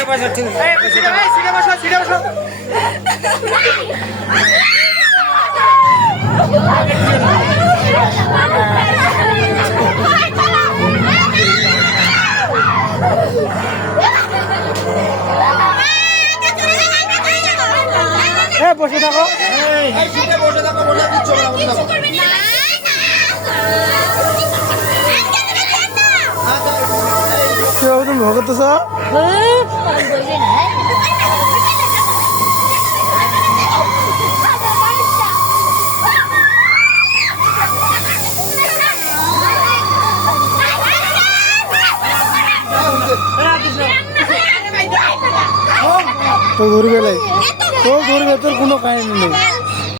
সিটে বসো ঠিক সিটে বসো সিটে বসো বসে থাকো বসে থাকো বসে থাকো হবে তুমি ভগতেছ তো ঘুরবে লাই। তো ঘুরবে তোর কোনো কাহিনী নেই।